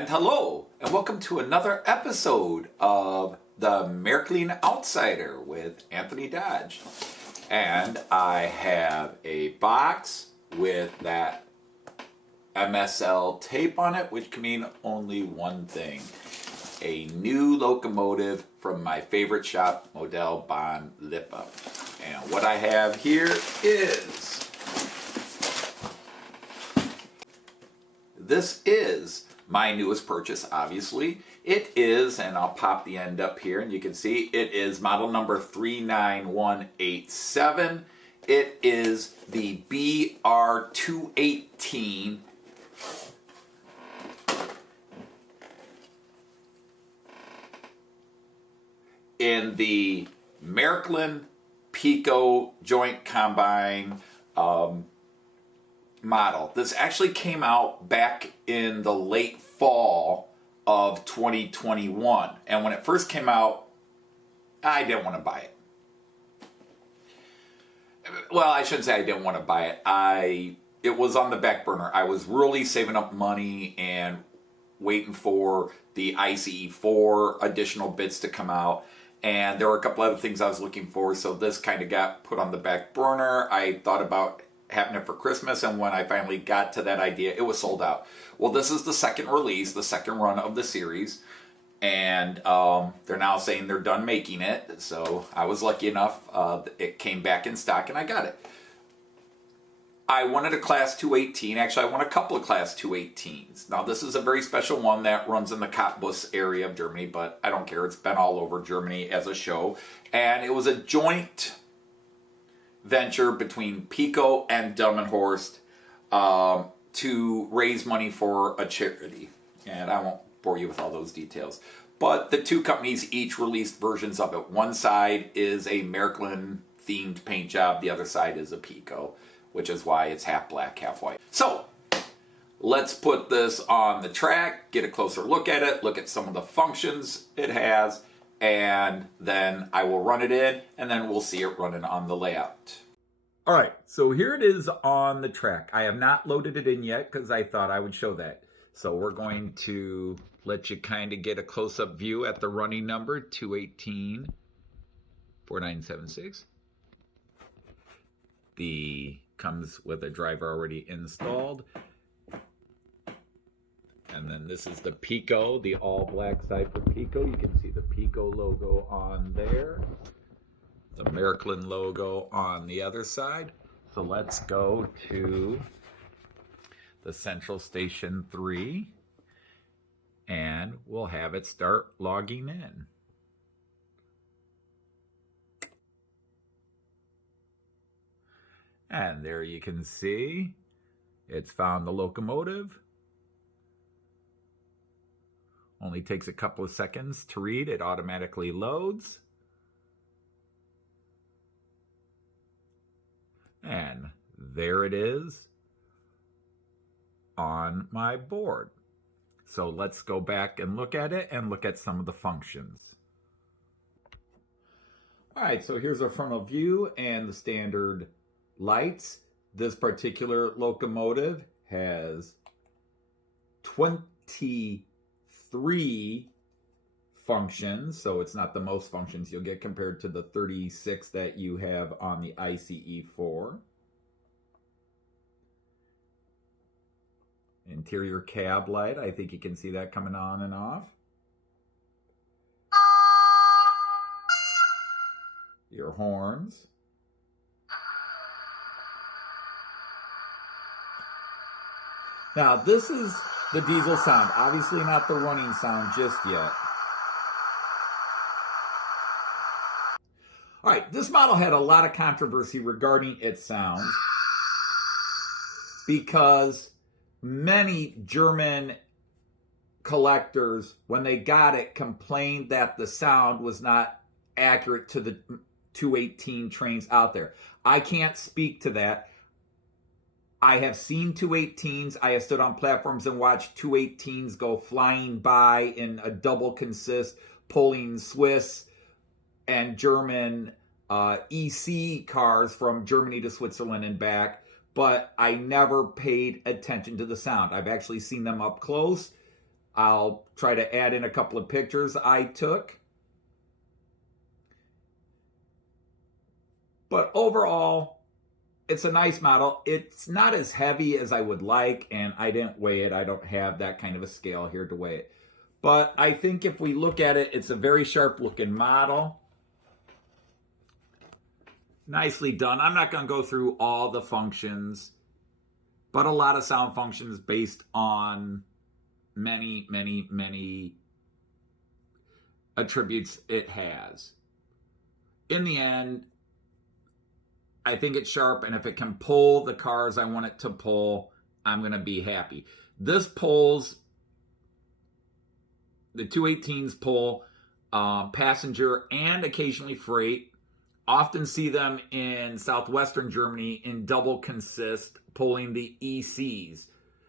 And hello, and welcome to another episode of the Märklin Outsider with Anthony Dodge. And I have a box with that MSL tape on it, which can mean only one thing. A new locomotive from my favorite shop, Model Bon Lippe. And what I have here is... This is my newest purchase, obviously. It is, and I'll pop the end up here, and you can see it is model number 39187. It is the BR218 in the Märklin Pico joint combine model. This actually came out back in the late fall of 2021, and when it first came out, I didn't want to buy it. Well, I shouldn't say I didn't want to buy it. It was on the back burner. I was really saving up money and waiting for the ICE4 additional bits to come out, and there were a couple other things I was looking for, so this kind of got put on the back burner. I thought about having it for Christmas, and when I finally got to that idea, it was sold out. Well, this is the second release, the second run of the series, and they're now saying they're done making it, so I was lucky enough, it came back in stock and I got it. I wanted a Class 218, actually I want a couple of Class 218s. Now this is a very special one that runs in the Cottbus area of Germany, but I don't care, it's been all over Germany as a show, and it was a joint venture between Pico and Delmenhorst to raise money for a charity. And I won't bore you with all those details. But the two companies each released versions of it. One side is a Märklin themed paint job. The other side is a Pico, which is why it's half black, half white. So let's put this on the track, get a closer look at it, look at some of the functions it has, and then I will run it in, and then we'll see it running on the layout. All right, so here it is on the track. I have not loaded it in yet because I thought I would show that. So we're going to let you kind of get a close-up view at the running number, 218-4976. Comes with a driver already installed. And then this is the Pico, the all-black side for Pico. You can see the Pico logo on there. The Märklin logo on the other side. So let's go to the Central Station 3. And we'll have it start logging in. And there you can see it's found the locomotive. Only takes a couple of seconds to read. It automatically loads. And there it is on my board. So let's go back and look at it and look at some of the functions. All right, so here's our frontal view and the standard lights. This particular locomotive has 23 functions, so it's not the most functions you'll get compared to the 36 that you have on the ICE4. Interior cab light, I think you can see that coming on and off. Your horns. Now this is the diesel sound, obviously not the running sound just yet. All right, this model had a lot of controversy regarding its sound because many German collectors, when they got it, complained that the sound was not accurate to the 218 trains out there. I can't speak to that. I have seen 218s. I have stood on platforms and watched 218s go flying by in a double consist, pulling Swiss and German EC cars from Germany to Switzerland and back. but I never paid attention to the sound. I've actually seen them up close. I'll try to add in a couple of pictures I took. But overall, it's a nice model. It's not as heavy as I would like, and I didn't weigh it. I don't have that kind of a scale here to weigh it. But I think if we look at it, it's a very sharp looking model. Nicely done. I'm not going to go through all the functions, but a lot of sound functions based on many, many, many attributes it has. In the end, I think it's sharp, and if it can pull the cars I want it to pull, I'm going to be happy. This pulls, the 218s pull passenger and occasionally freight. Often see them in southwestern Germany in double consist, pulling the ECs.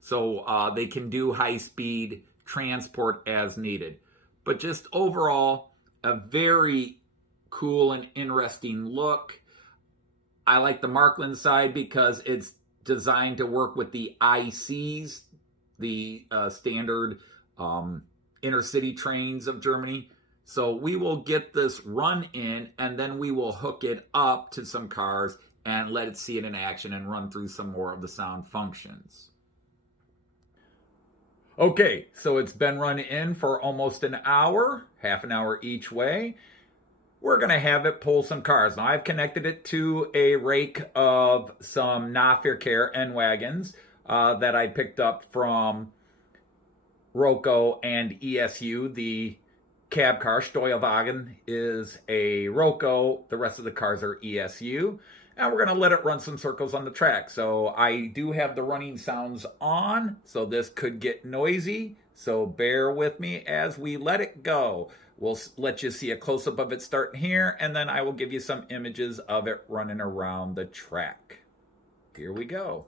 So they can do high-speed transport as needed. But just overall, a very cool and interesting look. I like the Märklin side because it's designed to work with the ICs, the standard intercity trains of Germany. So we will get this run in, and then we will hook it up to some cars and let it see it in action and run through some more of the sound functions. Okay, so it's been run in for almost an hour, half an hour each way. We're going to have it pull some cars. Now, I've connected it to a rake of some Nahverkehr N wagons that I picked up from Roco and ESU. The cab car, Steuerwagen, is a Roco. The rest of the cars are ESU. And we're going to let it run some circles on the track. So I do have the running sounds on, so this could get noisy. So bear with me as we let it go. We'll let you see a close-up of it starting here, and then I will give you some images of it running around the track. Here we go.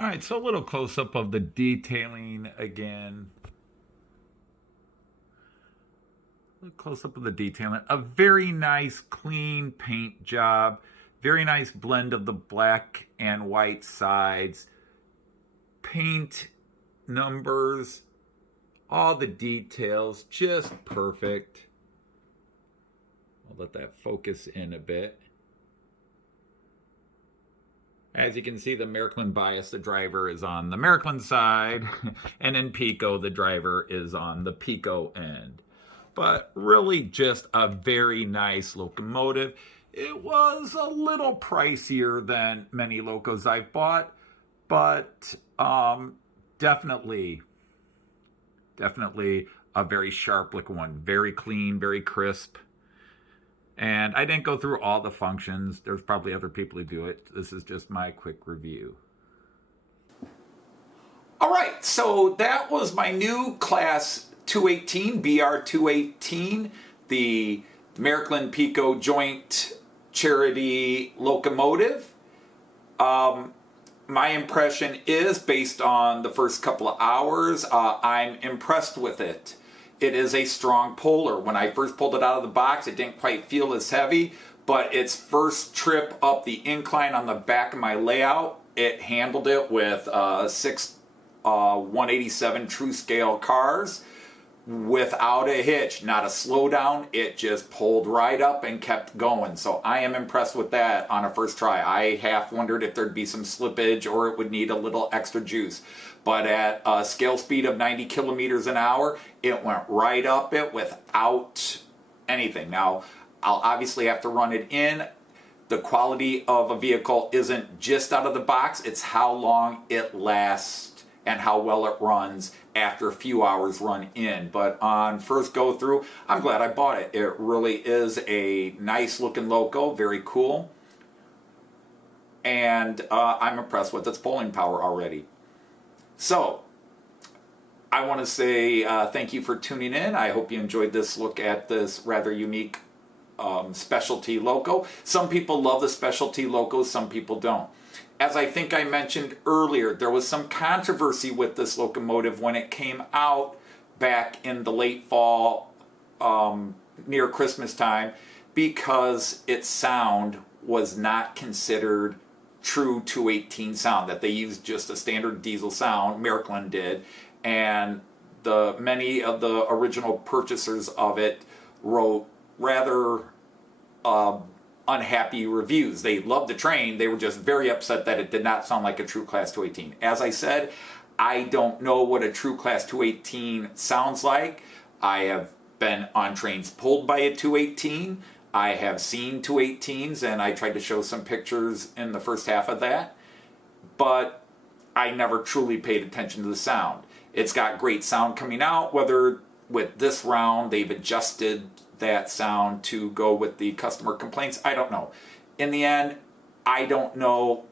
All right, so a little close-up of the detailing again. A close-up of the detailing. A very nice, clean paint job. Very nice blend of the black and white sides. Paint numbers. All the details, just perfect. I'll let that focus in a bit. As you can see, the Märklin bias, the driver is on the Märklin side, and in Pico, the driver is on the Pico end. But really just a very nice locomotive. It was a little pricier than many locos I've bought, but definitely a very sharp looking one. Very clean, very crisp. And I didn't go through all the functions. There's probably other people who do it. This is just my quick review. All right, so that was my new Class 218, BR218, the Märklin Pico Joint Charity Locomotive. My impression is, based on the first couple of hours, I'm impressed with it. It is a strong puller. When I first pulled it out of the box, it didn't quite feel as heavy, but its first trip up the incline on the back of my layout, it handled it with 6 187 true scale cars without a hitch, not a slowdown. It just pulled right up and kept going. So I am impressed with that on a first try. I half wondered if there'd be some slippage or it would need a little extra juice. But at a scale speed of 90 kilometers an hour, it went right up it without anything. Now, I'll obviously have to run it in. The quality of a vehicle isn't just out of the box, it's how long it lasts and how well it runs after a few hours run in. But on first go through, I'm glad I bought it. It really is a nice looking loco, very cool. And I'm impressed with its pulling power already. So, I want to say thank you for tuning in. I hope you enjoyed this look at this rather unique specialty loco. Some people love the specialty locos, some people don't. As I think I mentioned earlier, there was some controversy with this locomotive when it came out back in the late fall, near Christmas time, because its sound was not considered true 218 sound, that they used just a standard diesel sound, Märklin did, and many of the original purchasers of it wrote rather unhappy reviews. They loved the train, they were just very upset that it did not sound like a true Class 218. As I said, I don't know what a true Class 218 sounds like. I have been on trains pulled by a 218. I have seen 218s, and I tried to show some pictures in the first half of that, but I never truly paid attention to the sound. It's got great sound coming out, whether with this round they've adjusted that sound to go with the customer complaints, I don't know. In the end, I don't know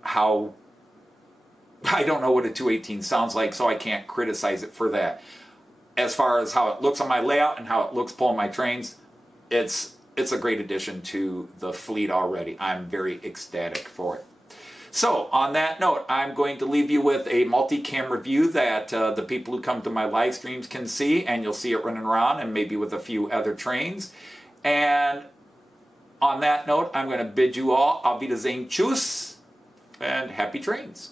what a 218 sounds like, so I can't criticize it for that. As far as how it looks on my layout and how it looks pulling my trains, it's a great addition to the fleet already. I'm very ecstatic for it. So, on that note, I'm going to leave you with a multi-cam review that the people who come to my live streams can see, and you'll see it running around, and maybe with a few other trains. And on that note, I'm going to bid you all Auf Wiedersehen, tschüss, and happy trains.